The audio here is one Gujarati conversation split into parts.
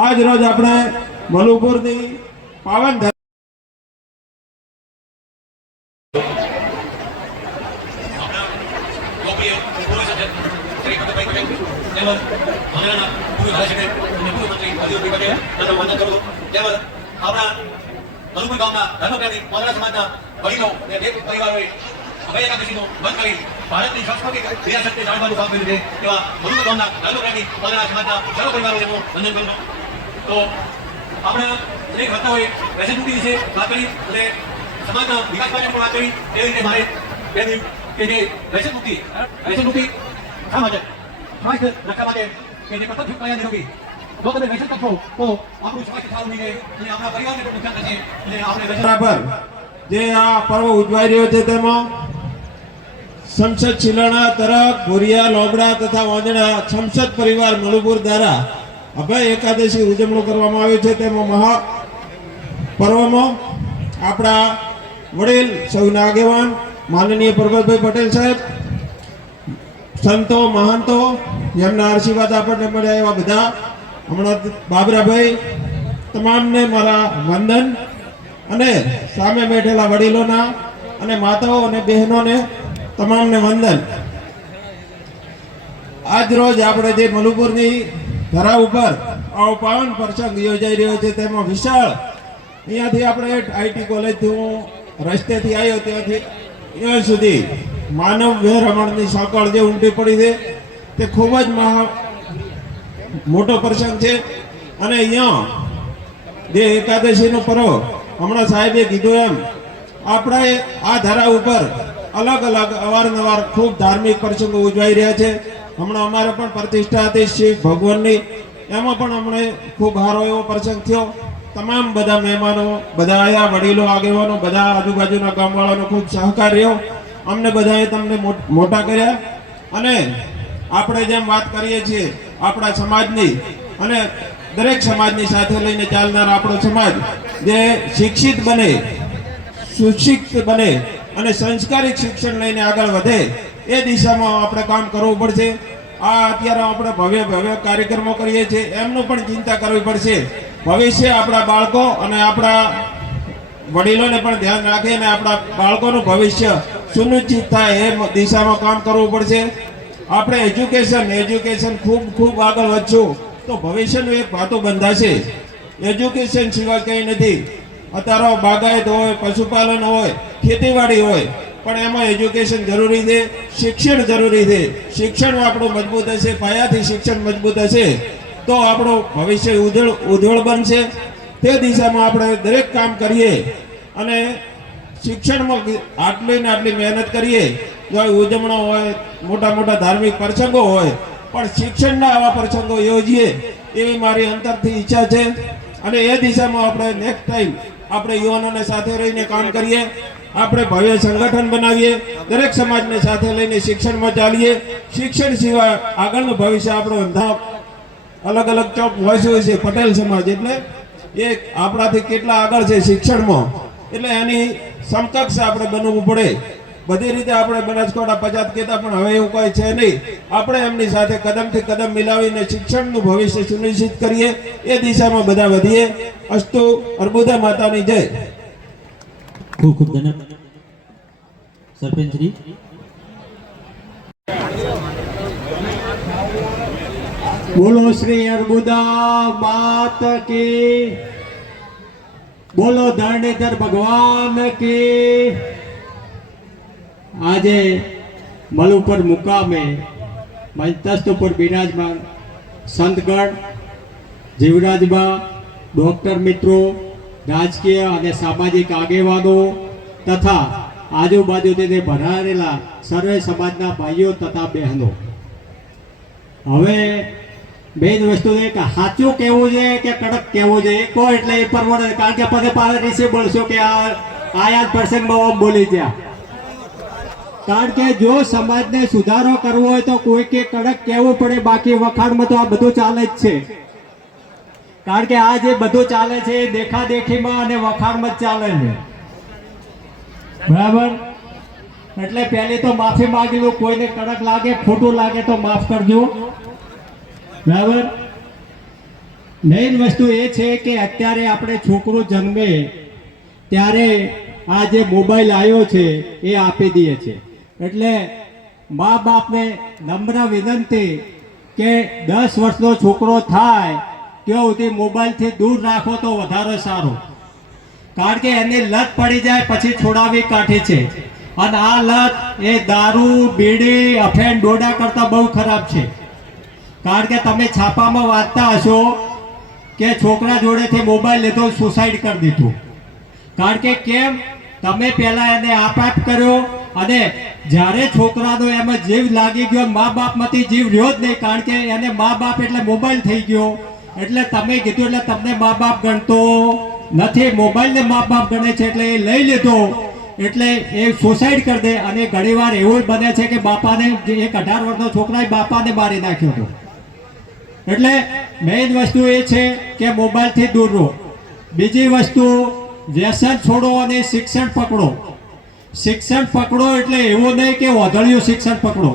આજ રોજ આપણે મલુપુરની પાવન મલુપુર ગામના ધર્મપ્રેમી મોદરા સમાજના વડીલો અને દેવ પરિવારોએ અભય એકાદશીનો બંધ કરી ભારતની સાંસ્કૃતિક વિરાસતને જાળવવાનું કામ કર્યું છે એવા મલુપુર ગામના ધર્મપ્રેમી મોદરા સમાજના સર્વ પરિવારોને હું વંદન કરું છું. તો આપણે દરેક વાર્તાઓએ રેસિડેન્ટી વિશે વાત કરી અને સમાજના વિકાસ માટે પણ વાત કરી. એ રીતે મારે કહેવું કે જે રેસિડેન્ટી શા માટે સમાજ રક્ષા માટે કે જે કટક કયા નથી જો તમે વેચન કરશો તો આપણું સમાજ સારું નહીં અને આપણા પરિવારને પણ નુકસાન થશે અને આપણે બરાબર જે આ પર્વ ઉજવાઈ રહ્યો છે તેમાં સંસદ શિલાણા તરફ ભોરિયા લોબડા તથા વાંદણા સંસદ પરિવાર મલુપુર દ્વારા અભય એકાદશી ઉજવણું કરવામાં આવ્યું છે. તેમાં મહા પર્વમાં આપણા વડીલ સૌના આગેવાન માનનીય પરબતભાઈ પટેલ સાહેબ, સંતો મહંતો એમના આશીર્વાદ આપણને મળ્યા એવા બધા હમણાં બાબરાભાઈ તમામને મારા વંદન અને સામે બેઠેલા વડીલોના અને માતાઓ અને બહેનોને તમામને વંદન. આજ રોજ આપણે જે મલુપુરની ધરા ઉપર આવો પાવન પ્રસંગ યોજાઈ રહ્યો છે તેમાં વિશાળ અહીંયાથી આપણે આઈટી કોલેજથી હું રસ્તેથી આવ્યો ત્યાંથી અહીંયા સુધી માનવ વિહરમણની સાંકળ જે ઉમટી પડી છે તે ખૂબ જ મોટો પ્રસંગ છે. અને અહીંયા જે એકાદશીનો પર્વ હમણાં સાહેબે કીધું એમ આપણે આ ધારા ઉપર અલગ અલગ અવારનવાર ખૂબ ધાર્મિક પ્રસંગો ઉજવાઈ રહ્યા છે. હમણાં અમારે પણ પ્રતિષ્ઠા હતી શિવ ભગવાનની, એમાં પણ હમણાં ખૂબ સારો એવો પ્રસંગ થયો. તમામ બધા મહેમાનો બધા આવ્યા, વડીલો આગેવાનો બધા આજુબાજુના ગામવાળાનો ખૂબ સહકાર રહ્યો. અમને બધાએ તમને મોટા કર્યા અને આપણે જેમ વાત કરીએ છીએ આપણા સમાજની અને દરેક સમાજની સાથે લઈને ચાલનાર આપણો સમાજ જે શિક્ષિત બને, સુશિક્ષિત બને અને સંસ્કારિક શિક્ષણ લઈને આગળ વધે એ દિશામાં આપણે કામ કરવું પડશે. આ અત્યારે આપણે ભવ્ય કાર્યક્રમો કરીએ છીએ એમનું પણ ચિંતા કરવી પડશે. ભવિષ્ય આપણા બાળકો અને આપણા વડીલોને પણ ધ્યાન રાખે અને આપણા બાળકોનું ભવિષ્ય સુનિશ્ચિત થાય એ દિશામાં કામ કરવું પડશે. આપણે એજ્યુકેશન ખૂબ આગળ વધશું તો ભવિષ્યનું એક ભાતું બંધાશે. એજ્યુકેશન સિવાય કંઈ નથી. અત્યારે બાગાયત હોય, પશુપાલન હોય, ખેતીવાડી હોય, પણ એમાં એજ્યુકેશન જરૂરી છે, શિક્ષણ જરૂરી છે. શિક્ષણ આપણું મજબૂત હશે, પાયાથી શિક્ષણ મજબૂત હશે તો આપણું ભવિષ્ય ઉજ્જવળ બનશે. તે દિશામાં આપણે દરેક કામ કરીએ અને શિક્ષણમાં આટલી ને આટલી મહેનત કરીએ. જો ઉજવણો હોય, મોટા ધાર્મિક પ્રસંગો હોય, પણ શિક્ષણના આવા પ્રસંગો યોજીએ એવી મારી અંતરથી ઈચ્છા છે. અને એ દિશામાં આપણે નેક્સ્ટ ટાઈમ આપણે યુવાનોને સાથે રહીને કામ કરીએ, આપણે ભવ્ય સંગઠન બનાવીએ, દરેક સમાજને સાથે લઈને શિક્ષણમાં ચાલીએ. શિક્ષણ સિવાય આગળનું ભવિષ્ય આપણો અલગ ચોક હોય છે. પટેલ સમાજ એટલે એ આપણાથી કેટલા આગળ છે શિક્ષણમાં, એટલે એની સમકક્ષ આપણે બનવું પડે. બધી રીતે આપણે બનાસકાંઠા પછાત કહેતા પણ હવે એવું કંઈ છે નહીં. આપણે એમની સાથે કદમથી કદમ મિલાવીને શિક્ષણનું ભવિષ્ય સુનિશ્ચિત કરીએ એ દિશામાં બધા વધીએ. અસ્તુ. અર્બુદા માતાની જય. ખૂબ ખૂબ ધન્યવાદ સરપંચજી. બોલો શ્રી અર્બુદા માત કી, બોલો ધરણીધર ભગવાન કી. આજે મલુપુર મુકામે મંચસ્થ ઉપર બિરાજમાન સંતગણ, જીવરાજબા, ડોક્ટર મિત્રો, રાજકીય અને સામાજિક આગેવાનો તથા આજુબાજુથી ભરાયેલા સર્વે સમાજના ભાઈઓ તથા બહેનો, હવે મેઇન વસ્તુ એ કે સાચું કહેવું છે કે કડક કહેવું છે એ કહો એટલે એ પ્રમાણે, કારણ કે પછી પાછા રીસે બોલશો કે આ પ્રસંગમાં બોલી ગયા. કારણ કે જો સમાજને સુધારો કરવો હોય તો કોઈ કે કડક કહેવું પડે, બાકી વખાણમાં તો આ બધું ચાલે જ છે. કારણ કે આ જે બધું ચાલે છે એ દેખાદેખીમાં અને વખાણમાં જ ચાલે છે, બરાબર. એટલે પહેલી તો માફી માંગી લો, કોઈને કડક લાગે, ખોટું લાગે તો માફ કરજો, બરાબર. મેઇન વસ્તુ એ છે કે અત્યારે આપણે છોકરો જન્મે ત્યારે આ જે મોબાઈલ આવ્યો છે એ આપી દઈએ છે. એટલે મા બાપને નમ્ર વિનંતી કે 10 વર્ષનો છોકરો થાય ત્યાં સુધી મોબાઈલથી દૂર રાખો તો વધારે સારું. કારણ કે એની લત પડી જાય પછી છોડાવી કાઠી છે. અને આ લત એ દારૂ બીડી અફેણ ડોડા કરતાં બહુ ખરાબ છે. કારણ કે તમે છાપામાં વાંચતા હશો કે છોકરા જોડેથી મોબાઈલ લીધો સુસાઇડ કરી દીધું. કારણ કે કેમ તમે પહેલા એને આપાપ કર્યો અને જ્યારે છોકરાનો એમાં જીવ લાગી ગયો મા બાપમાંથી જીવ રહ્યો જ નહીં. કારણ કે એને મા બાપ એટલે મોબાઈલ થઈ ગયો એટલે તમે કીધું એટલે તમને મા બાપ ગણતો નથી, મોબાઈલને મા બાપ ગણે છે એટલે એ લઈ લીધો એટલે એ સુસાઇડ કરી દે. અને ઘણીવાર એવું બને છે કે બાપાને એક 18 વર્ષનો છોકરાએ બાપાને મારી નાખ્યો હતો. એટલે મેઇન વસ્તુ એ છે કે મોબાઈલથી દૂર રહો. બીજી વસ્તુ વ્યસન છોડો અને શિક્ષણ પકડો. શિક્ષણ પકડો એટલે એવું નહીં કે ઓધળિયું શિક્ષણ પકડો.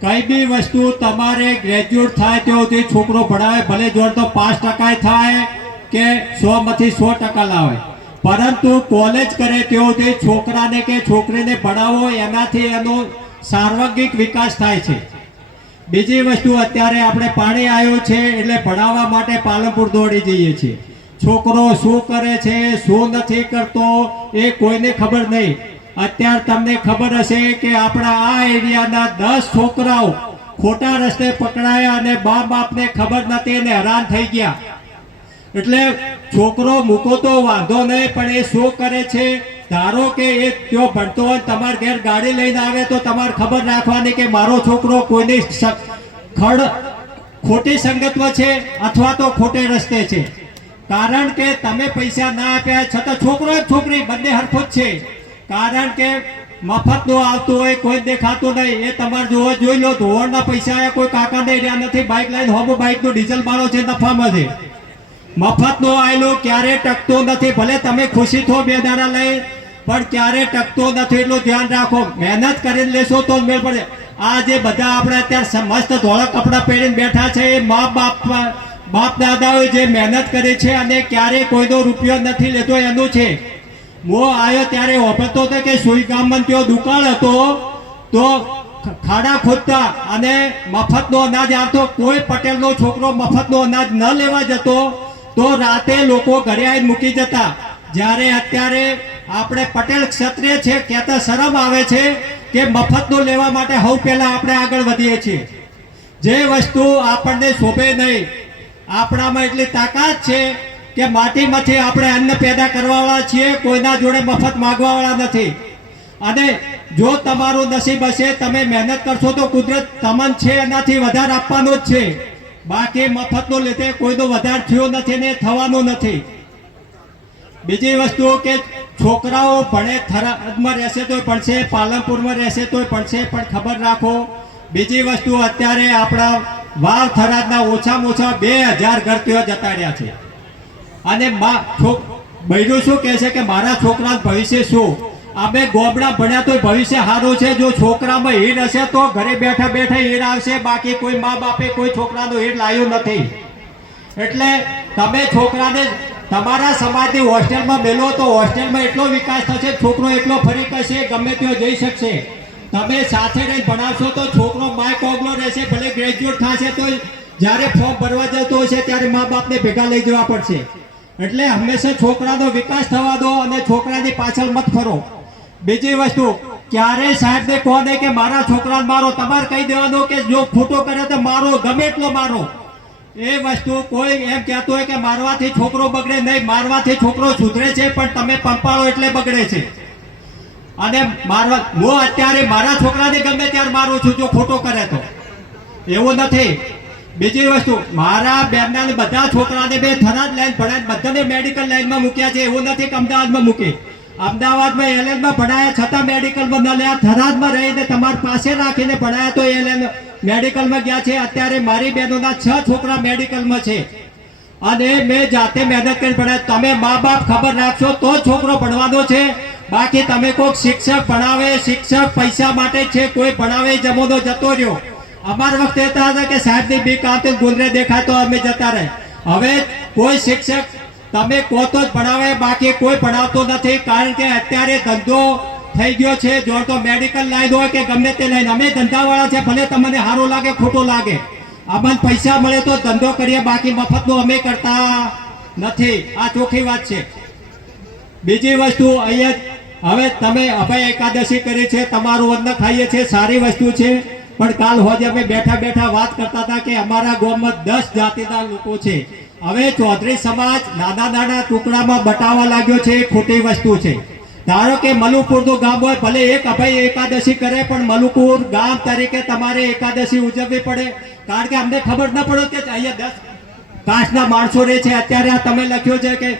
કઈ બી વસ્તુ તમારે ગ્રેજ્યુએટ થાય તેઓથી છોકરો ભણાવે, ભલે જોડ તો 5% થાય કે 100માંથી 100% લાવે, પરંતુ કોલેજ કરે તેઓથી છોકરાને કે છોકરીને ભણાવો, એનાથી એનો સાર્વજનિક વિકાસ થાય છે. બીજી વસ્તુ અત્યારે આપણે પાણી આવ્યું છે એટલે ભણાવવા માટે પાલનપુર દોડી જઈએ છીએ. છોકરો શું કરે છે શું નથી કરતો એ કોઈને ખબર નહીં. અત્યારે તમને ખબર હશે કે આપણા આ એરિયાના 10 છોકરાઓ ખોટા રસ્તે પકડાયા અને બા બાપને ખબર નથી અને હેરાન થઈ ગયા. એટલે છોકરો મૂકો તો વાંધો નહીં, પણ એ શું કરે છે? ધારો કે એ ત્યાં ભણતો હોય તમારા ઘેર ગાડી લઈને આવે તો તમારે ખબર રાખવાની કે મારો છોકરો કોઈની ખોટી સંગતમાં છે અથવા તો ખોટે રસ્તે છે. કારણ કે તમે પૈસા ના આપ્યા છતાં છોકરો છોકરી બંને હરખો જ છે. કારણ કે મફતનું આવતું હોય કોઈ દેખાતું નહીં, એ તમારે જોઈ લો. ધોવાણના પૈસા આવ્યા કોઈ કાકાને રહ્યા નથી, બાઇક લઈને હોમો બાઇકનો ડીઝલ મારો છે નફામાં છે. મફતનો આવેલો ક્યારે ટકતો નથી. ભલે તમે ખુશી થો 2 દાડા લઈ, પણ ક્યારે ટકતો નથી. એટલું ધ્યાન રાખો. મહેનત કરીને લેશો તો જ મેળ પડે. આ જે બધા આપણે અત્યારે મસ્ત ધોળા કપડાં પહેરીને બેઠા છે એ બાપ દાદાઓએ જે મહેનત કરી છે અને ક્યારેય કોઈનો રૂપિયો નથી લેતો એનું છે. હું આવ્યો ત્યારે વાપરતો હતો કે સુઈગામમાં ત્યાં દુકાળ હતો તો ખાડા ખોદતા અને મફતનો અનાજ આવતો. કોઈ પટેલનો છોકરો મફતનો અનાજ ન લેવા જતો તો રાતે લોકો ઘરે આવીને મૂકી જતા. જ્યારે અત્યારે આપણે પટેલ ક્ષત્રિય છે કહેતા શરમ આવે છે કે મફતનો લેવા માટે સૌ પહેલા આપણે આગળ વધીએ છીએ. જે વસ્તુ આપણને શોભે નહીં, આપણામાં એટલી તાકાત છે કે માટીમાંથી આપણે અન્ન પેદા કરવાવાળા છીએ, કોઈના જોડે મફત માગવાવાળા નથી. અને જો તમારું નસીબ હશે, તમે મહેનત કરશો તો કુદરત તમને છે એનાથી વધારે આપવાનું જ છે. બાકી મફતનો લીધે કોઈનો વધારે થયો નથી ને થવાનું નથી. બીજી વસ્તુ કે છોકરાઓ ભણે થરાદમાં રહેશે તોય ભણશે, પાલનપુરમાં રહેશે તોય ભણશે, પણ ખબર રાખો. બીજી વસ્તુ અત્યારે આપણા વાવ થરાદના ઓછામાં ઓછા 2000 ઘર ત્યાં જતા રહ્યા છે. અને બૈરું શું કહે છે કે મારા છોકરાનું ભવિષ્ય શું? અમે ગોબડા ભણ્યા તો ભવિષ્ય સારું છે. જો છોકરામાં હીર હશે તો ઘરે બેઠા બેઠા હીર આવશે. બાકી કોઈ મા બાપે કોઈ છોકરાનો હીર લાવ્યો નથી. એટલે તમે છોકરાને તમારા સમાજની હોસ્ટેલમાં મેલો તો હોસ્ટેલમાં એટલો વિકાસ થશે, છોકરો એટલો ફરી કરશે, ગમે ત્યાં જઈ શકશે. તમે સાથે રહીને ભણાવશો તો છોકરો માય કોગલો રહેશે. ભલે ગ્રેજ્યુએટ થશે તો જ્યારે ફોર્મ ભરવા જતો હશે ત્યારે મા બાપને ભેગા લઈ જવા પડશે. એટલે હંમેશા છોકરાનો વિકાસ થવા દો અને છોકરાની પાછળ મત ફરો. બીજી વસ્તુ, ક્યારેય સાહેબને કહો નહીં કે મારા છોકરાને મારો. તમારે કહી દેવાનું કે જો ખોટો કરે તો મારો, ગમે એટલો મારો. એ વસ્તુ કોઈ એમ કહેતો હોય કે મારવાથી છોકરો બગડે નહીં. મારવાથી છોકરો સુધરે છે, પણ તમે પંપાળો એટલે બગડે છે. અને હું અત્યારે મારા છોકરાને ગમે ત્યારે મારું છું જો ખોટો કરે તો, એવું નથી. બીજી વસ્તુ, મારા બેનના બધા છોકરાને બે થરાદ લાઈન ભણાય, બધાને મેડિકલ લાઈનમાં મૂક્યા છે. એવું નથી કે અમદાવાદમાં મૂકે. અમદાવાદમાં એલએનમાં ભણાયા છતાં મેડિકલમાં ન લ્યા. થરાદમાં રહીને તમારી પાસે રાખીને ભણાયા તો એલએન મેડિકલમાં ગયા છે. અત્યારે મારી બહેનોના 6 છોકરા મેડિકલમાં છે અને મેં જાતે મહેનત કરી ભણાય. તમે મા બાપ ખબર રાખશો તો છોકરો ભણવાનો છે. બાકી તમે કોઈક શિક્ષક ભણાવે, શિક્ષક પૈસા માટે છે, કોઈ ભણાવે જમોનો જતો રહ્યો. અમારા વખતે હતા કે સાહેબની બીક આવતી ગુંદરે દેખાય તો અમે જતા રહે. હવે કોઈ શિક્ષક તમે કહો તો જ ભણાવે, બાકી કોઈ ભણાવતો નથી. કારણ કે અત્યારે ધંધો થઈ ગયો છે. જો તો મેડિકલ લાઈન હોય કે ગમે તે લાઈન, અમે ધંધાવાળા છે, ભલે તમને સારું લાગે ખોટું લાગે, અમને પૈસા મળે તો ધંધો કરીએ, બાકી મફતનું અમે કરતા નથી. આ ચોખ્ખી વાત છે. બીજી વસ્તુ અહીંયા હવે તમે અભય એકાદશી કરી છે, તમારું અન્ન ખાઈએ છે, સારી વસ્તુ છે. પણ કાલ હોજે અમે બેઠા બેઠા વાત કરતા હતા કે અમારા ગામમાં 10 જાતિના લોકો છે. હવે ચૌધરી સમાજ નાના નાના ટુકડામાં બટાવા લાગ્યો છે, એ ખોટી વસ્તુ છે. ધારો કે મલુપુરનું ગામ હોય, ભલે એક અભય એકાદશી કરે, પણ મલુપુર ગામ તરીકે તમારે એકાદશી ઉજવવી પડે. કારણ કે અમને ખબર ન પડે કે અહીંયા 10 કાસ્ટના માણસો રહે છે. અત્યારે આ તમે લખ્યું છે કે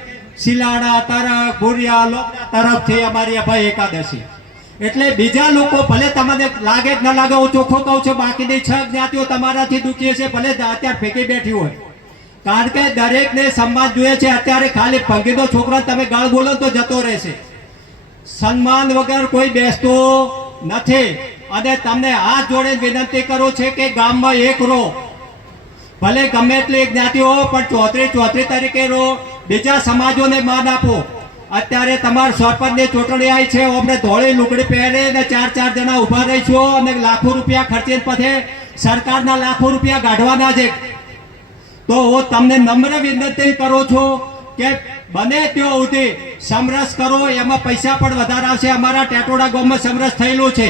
શિલાડા તરફ, ભુરિયા, લોબડા તરફથી અમારી અભય એકાદશી. એટલે બીજા લોકો ભલે તમને લાગે કે ન લાગે, હું ચોખ્ખો કહું છું, બાકીની 6 જ્ઞાતિઓ તમારાથી દુખી છે, ભલે અત્યારે ફેંકી બેઠી હોય. કારણ કે દરેકને સન્માન જોઈએ છે. અત્યારે ખાલી ભંગીનો છોકરો તમે ગાળ બોલો તો જતો રહેશે. સન્માન વગર કોઈ બેસતો નથી. અને તમને હાથ જોડે વિનંતી કરું છે કે ગામમાં એક રહો, ભલે ગમે એટલી જ્ઞાતિ હો, પણ ચૌધરી તરીકે રહો. બીજા સમાજોને માન આપો. અત્યારે તમારા સરપંચની ચૂંટણી આવી છે, અમને ધોળી લુગડી પહેરે ને 4 જણા ઉભા રહીશું અને લાખો રૂપિયા ખર્ચીને પછી સરકારના લાખો રૂપિયા કાઢવાના છે. તો હું તમને નમ્ર વિનંતી કરું છું કે બને ત્યાં સુધી સમરસ કરો. એમાં પૈસા પણ વધારે આવશે. અમારા ટેટોડા ગામમાં સમરસ થયેલું છે.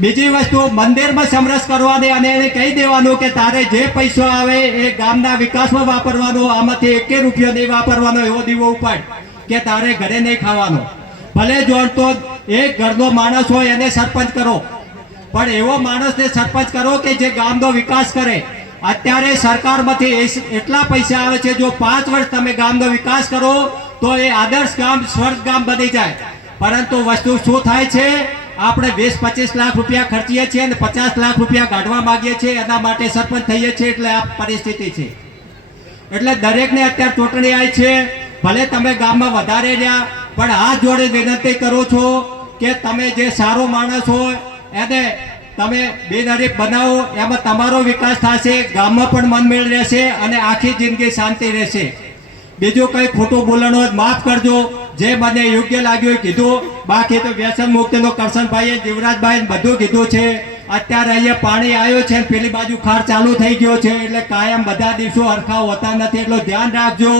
બીજી વસ્તુ, મંદિરમાં સમરસ કરવાની અને એને કહી દેવાનું કે તારે જે પૈસો આવે એ ગામના વિકાસમાં વાપરવાનો, આમાંથી 1 રૂપિયો નહીં વાપરવાનો. એવો દીવો ઉપાડ કે તારે ઘરે નહીં ખાવાનો. ભલે જોડતો એક ઘરનો માણસ હોય એને સરપંચ કરો, પણ એવો માણસને સરપંચ કરો કે જે ગામનો વિકાસ કરે. અત્યારે સરકારમાંથી એટલા પૈસા આવે છે, જો 5 વર્ષ તમે ગામનો વિકાસ કરો તો એ આદર્શ ગામ, સ્વર્ગ ગામ બની જાય. પરંતુ વસ્તુ શું થાય છે, આપણે 20-25 લાખ રૂપિયા ખર્ચીએ છીએ અને 50 લાખ રૂપિયા કાઢવા માંગીએ છીએ. એના માટે સરપંચ થઈએ છીએ. એટલે આ પરિસ્થિતિ છે. એટલે દરેકને અત્યારે ચૂંટણી આવી છે, ભલે તમે ગામમાં વધારે રહ્યા, પણ હાથ જોડે વિનંતી કરું છું કે તમે જે સારો માણસ હોય એને તમે બિનહરીફ બનાવો. એમાં તમારો વિકાસ થશે, ગામમાં પણ મનમેળ રહેશે અને આખી જિંદગી શાંતિ રહેશે. બીજું કંઈ ખોટું બોલવાનું હોય માફ કરજો. જે મને યોગ્ય લાગ્યું એ કીધું. બાકી તો વ્યસન મુક્તિનો કરશનભાઈએ, જીવરાજભાઈ બધું કીધું છે. અત્યારે અહીંયા પાણી આવ્યો છે, પેલી બાજુ ખાર ચાલુ થઈ ગયો છે. એટલે કાયમ બધા દિવસો હરખા હોતા નથી, એટલું ધ્યાન રાખજો.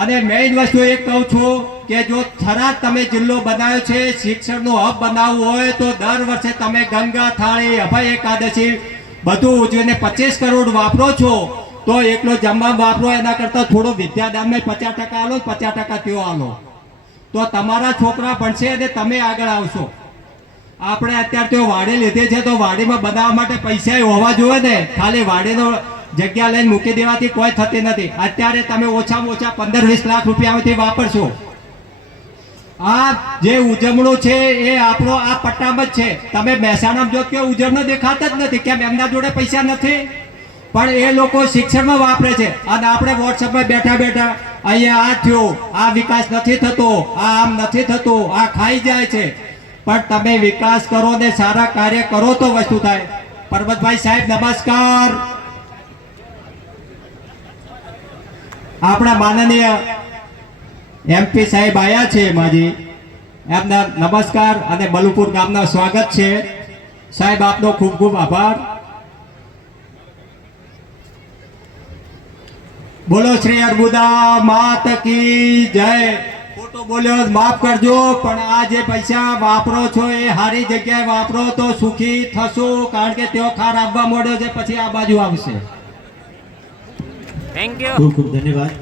અને મેઇન વસ્તુ એક કહું છું કે જો થરાદ તમે જિલ્લો બનાવ્યો છે, શિક્ષણનો હબ બનાવવું હોય તો દર વર્ષે તમે ગંગા થાળી, અભય એકાદશી બધું ઉજવીને 25 કરોડ વાપરો છો, તો એકલો જમવા વાપરો. એના કરતાં થોડો વિદ્યાદાનમાં 50% આલો, 50% તેઓ આલો, તો તમારા છોકરા ભણશે અને તમે આગળ આવશો. આપણે અત્યારે તો વાડી લીધી છે, તો વાડીમાં બનાવવા માટે પૈસા હોવા જોઈએ ને. ખાલી વાડીનો જગ્યા લઈને મૂકી દેવાથી કોઈ થતી નથી. અત્યારે તમે ઓછામાં ઓછા 15-20 લાખ રૂપિયાથી વાપરશો. આ જે ઉજવણું છે એ આપણો આ પટ્ટામાં જ છે. તમે મહેસાણામાં જો કે ઉજવણો દેખાતા જ નથી. કેમ? એમના જોડે પૈસા નથી, પણ એ લોકો શિક્ષણમાં વાપરે છે. અને આપણે વોટ્સઅપમાં બેઠા બેઠા અહીંયા આ થયો, આ વિકાસ નથી થતો, આ આમ નથી થતું, આ ખાઈ જાય છે. પણ તમે વિકાસ કરો ને સારા કાર્ય કરો તો વસ્તુ થાય. પરબતભાઈ સાહેબ નમસ્કાર. આપણા માનનીય MP સાહેબ આવ્યા છે માજી, એમના નમસ્કાર અને મલુપુર ગામના સ્વાગત છે. સાહેબ આપનો ખૂબ ખૂબ આભાર. બોલો શ્રી અર્બુદા માત કી જય. ખોટું બોલ્યો માફ કરજો, પણ આ જે પૈસા વાપરો છો એ સારી જગ્યાએ વાપરો તો સુખી થશો. કારણ કે તેઓ ખાર આવવા માંડ્યો છે, પછી આ બાજુ આવશે. ખૂબ ખૂબ ધન્યવાદ.